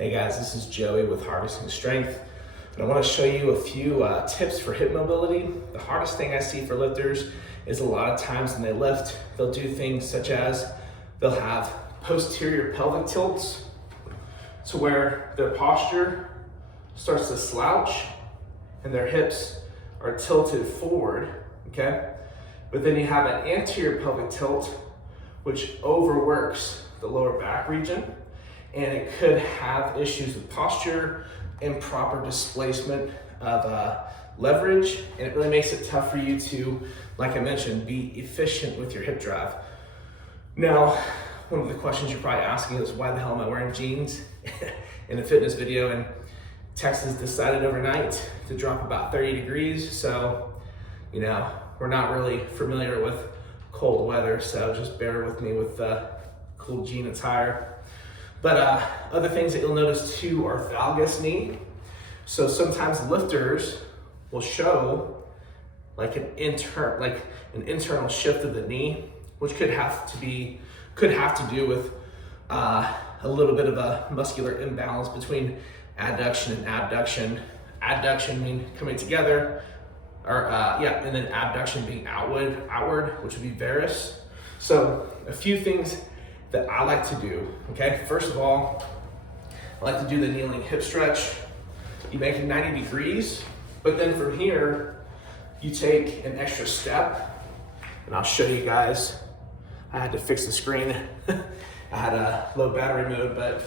Hey guys, this is Joey with Harvesting Strength, and I want to show you a few tips for hip mobility. The hardest thing I see for lifters is a lot of times when they lift, they'll do things such as they'll have posterior pelvic tilts to where their posture starts to slouch and their hips are tilted forward, okay? But then you have an anterior pelvic tilt which overworks the lower back region, and it could have issues with posture, improper displacement of leverage, and it really makes it tough for you to, like I mentioned, be efficient with your hip drive. Now, one of the questions you're probably asking is, why the hell am I wearing jeans in a fitness video? And Texas decided overnight to drop about 30 degrees, so, you know, we're not really familiar with cold weather, so just bear with me with cool jean attire. But other things that you'll notice too are valgus knee. So sometimes lifters will show like an internal shift of the knee, which could have to do with a little bit of a muscular imbalance between adduction and abduction. Adduction means coming together, and then abduction being outward, which would be varus. So a few things that I like to do, okay? First of all, I like to do the kneeling hip stretch. You make it 90 degrees, but then from here, you take an extra step, and I'll show you guys. I had to fix the screen. I had a low battery mode, but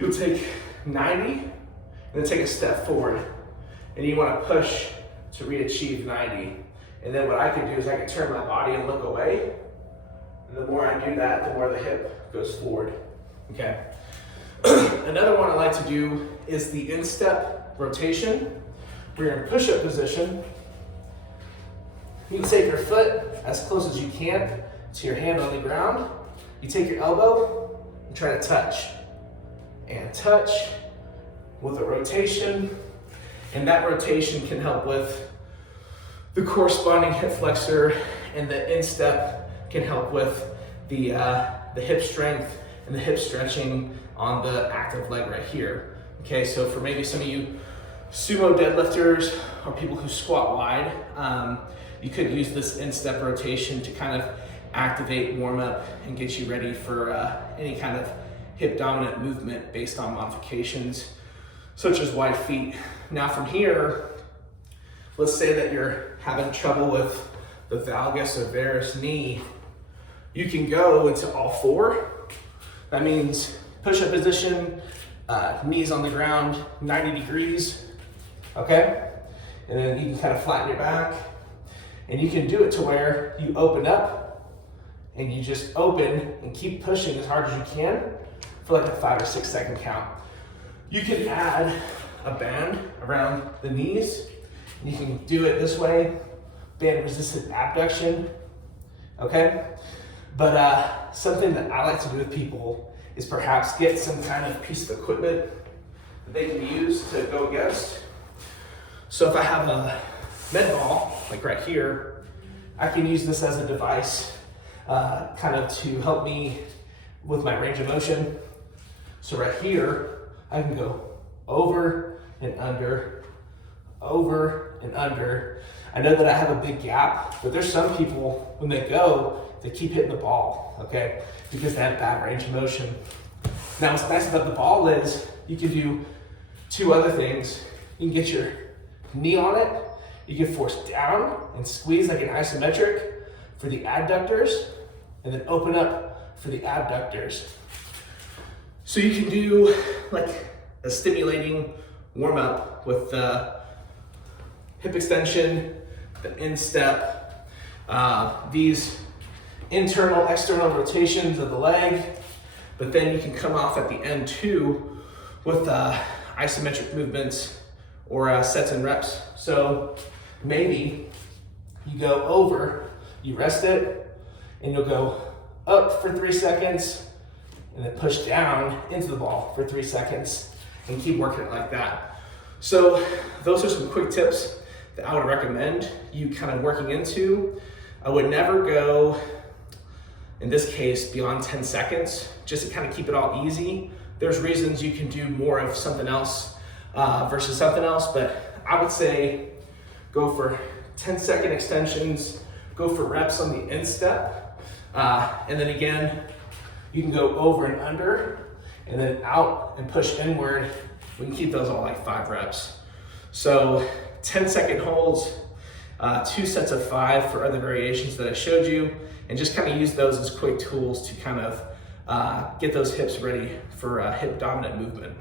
you'll take 90, and then take a step forward, and you wanna push to re-achieve 90. And then what I can do is I can turn my body and look away. And the more I do that, the more the hip goes forward, okay? Another one I like to do is the Instep Rotation. We're in push-up position. You can take your foot as close as you can to your hand on the ground. You take your elbow and try to touch. And touch with a rotation. And that rotation can help with the corresponding hip flexor, and the instep can help with the hip strength and the hip stretching on the active leg right here. Okay, so for maybe some of you sumo deadlifters or people who squat wide, you could use this instep rotation to kind of activate, warm up, and get you ready for any kind of hip dominant movement based on modifications such as wide feet. Now from here, let's say that you're having trouble with the valgus or varus knee. You can go into all four. That means push-up position, knees on the ground, 90 degrees, okay? And then you can kind of flatten your back, and you can do it to where you open up, and you just open and keep pushing as hard as you can for like a 5 or 6 second count. You can add a band around the knees, and you can do it this way, band resistant abduction, okay? But something that I like to do with people is perhaps get some kind of piece of equipment that they can use to go against. So if I have a med ball, like right here, I can use this as a device kind of to help me with my range of motion. So right here, I can go over and under, over and under. I know that I have a big gap, but there's some people, when they go, they keep hitting the ball, okay? Because they have bad range of motion. Now, what's nice about the ball is you can do two other things. You can get your knee on it. You can force down and squeeze like an isometric for the adductors, and then open up for the abductors. So you can do like a stimulating warm up with the hip extension, the instep, these internal, external rotations of the leg, but then you can come off at the end too with isometric movements or sets and reps. So maybe you go over, you rest it, and you'll go up for 3 seconds, and then push down into the ball for 3 seconds, and keep working it like that. So those are some quick tips that I would recommend you kind of working into. I would never go, in this case, beyond 10 seconds, just to kind of keep it all easy. There's reasons you can do more of something else versus something else, but I would say go for 10-second extensions, go for reps on the instep, and then again, you can go over and under, and then out and push inward. We can keep those all like 5 reps. So 10-second holds, 2 sets of 5 for other variations that I showed you, and just kind of use those as quick tools to kind of get those hips ready for hip dominant movement.